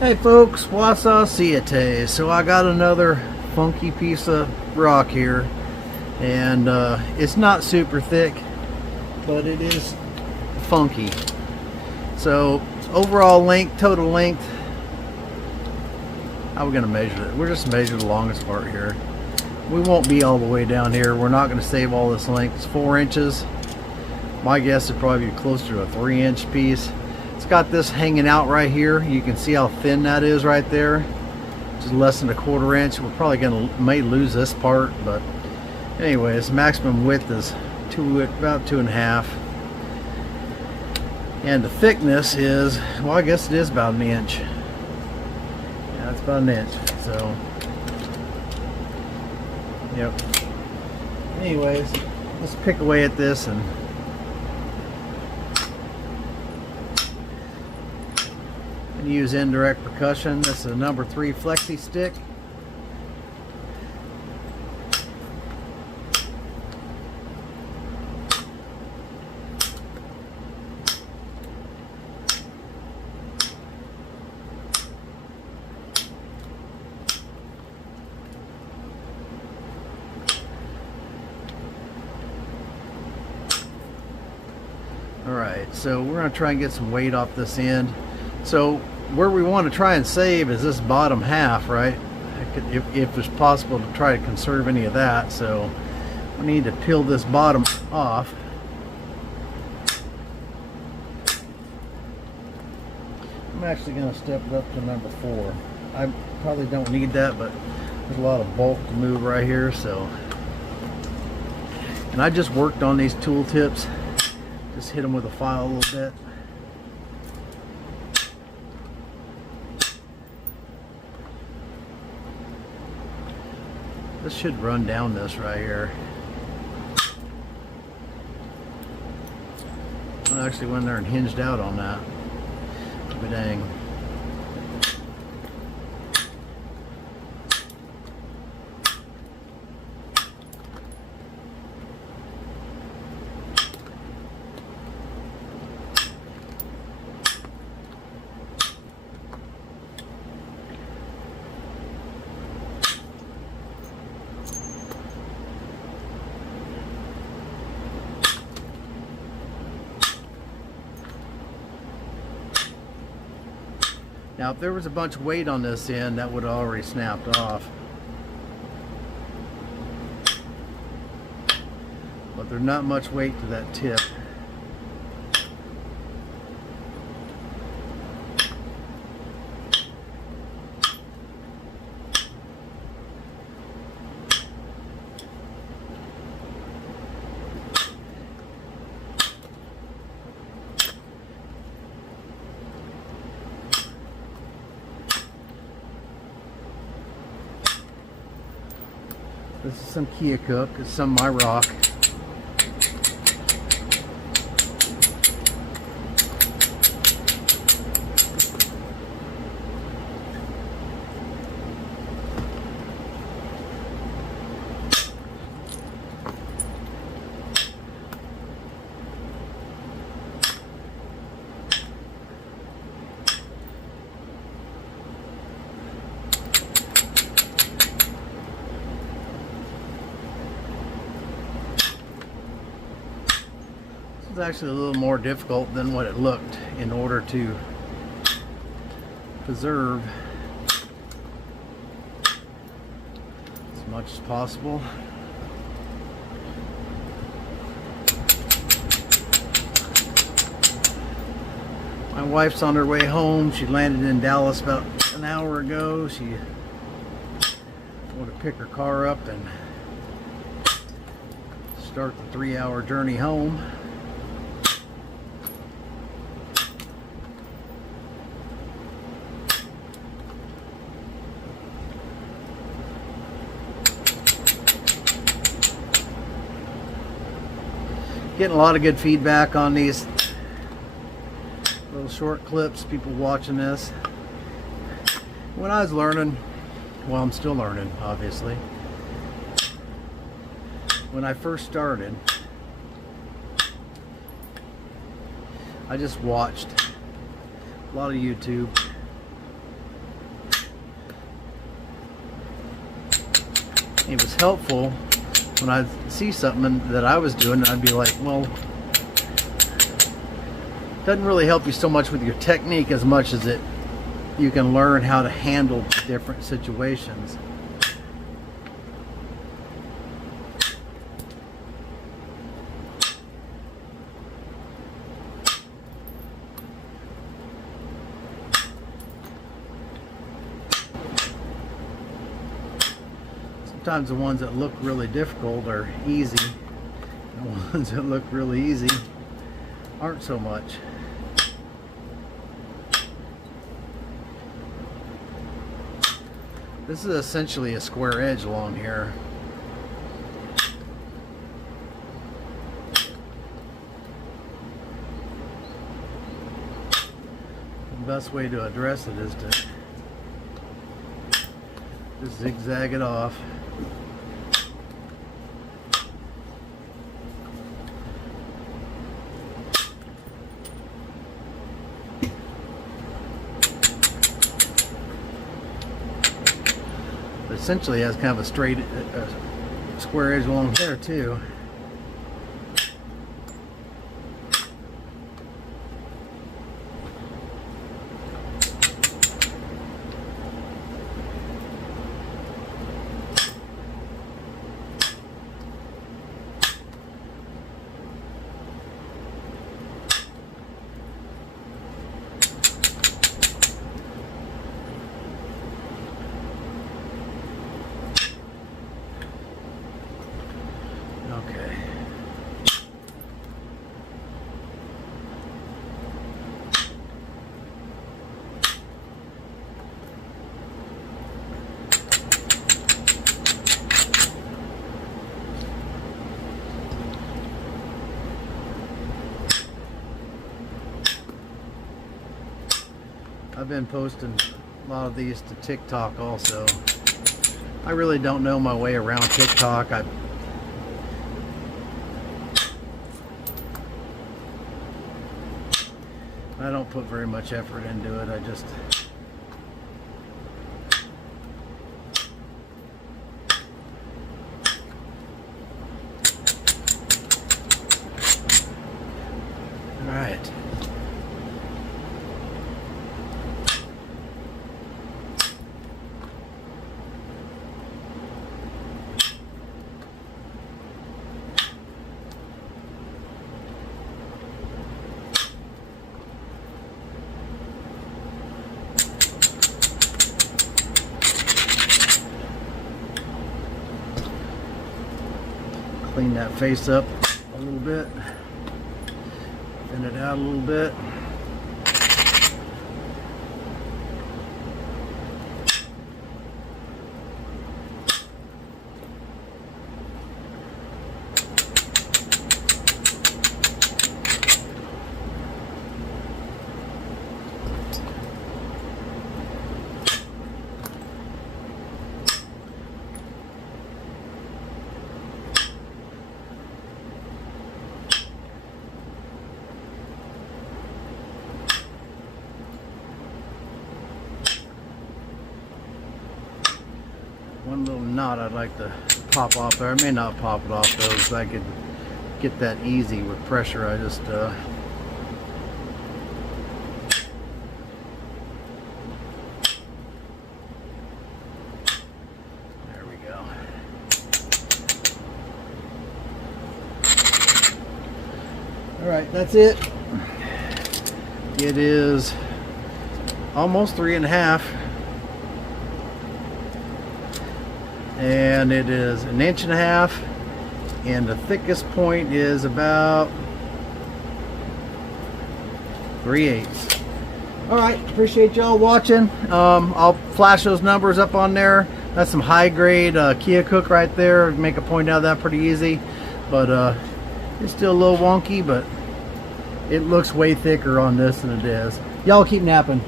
Hey folks, wasa siete. So I got another funky piece of rock here, and it's not super thick, but it is funky. So overall length, total length, how are we going to measure it? We're just measure the longest part here. We won't be all the way down here. We're not going to save all this length. It's 4 inches. My guess would probably be closer to a 3-inch piece. It's got this hanging out right here. You can see how thin that is right there. Just less than a 1/4 inch. We're probably may lose this part, but anyways, maximum width is about 2.5. And the thickness is, well, I guess it is about 1 inch. Yeah, it's about 1 inch. So, yep. Anyways, let's pick away at this and use indirect percussion. This is a number 3 flexi stick. Alright, so we're going to try and get some weight off this end. So where we want to try and save is this bottom half, right? If it's possible to try to conserve any of that. So we need to peel this bottom off. I'm actually going to step it up to number 4. I probably don't need that, but there's a lot of bulk to move right here. So, and I just worked on these tool tips. Just hit them with a file a little bit. This should run down this right here. I actually went there and hinged out on that. But dang. Now, if there was a bunch of weight on this end, that would have already snapped off. But there's not much weight to that tip. This is some Keokuk. It's some of my rock. It's actually a little more difficult than what it looked in order to preserve as much as possible. My wife's on her way home. She landed in Dallas about an hour ago. She wanted to pick her car up and start the 3-hour journey home. Getting a lot of good feedback on these little short clips, people watching this. When I was learning, well, I'm still learning, obviously. When I first started, I just watched a lot of YouTube. it was helpful when I'd see something that I was doing, I'd be like, well, it doesn't really help you so much with your technique as much as you can learn how to handle different situations. Sometimes the ones that look really difficult are easy. The ones that look really easy aren't so much. This is essentially a square edge along here. The best way to address it is to just zigzag it off. Essentially has kind of a straight square edge along there too. Okay. I've been posting a lot of these to TikTok also. I really don't know my way around TikTok. I don't put very much effort into it. I just all right. Clean that face up a little bit, thin it out a little bit. One little knot I'd like to pop off there. I may not pop it off though, because I could get that easy with pressure. I just there we go. Alright, that's it. It is almost 3.5. And it is 1.5 inches, and the thickest point is about 3/8. Alright, appreciate y'all watching. I'll flash those numbers up on there. That's some high grade Keokuk right there. Make a point out of that pretty easy, but it's still a little wonky, but it looks way thicker on this than it is. Y'all keep napping.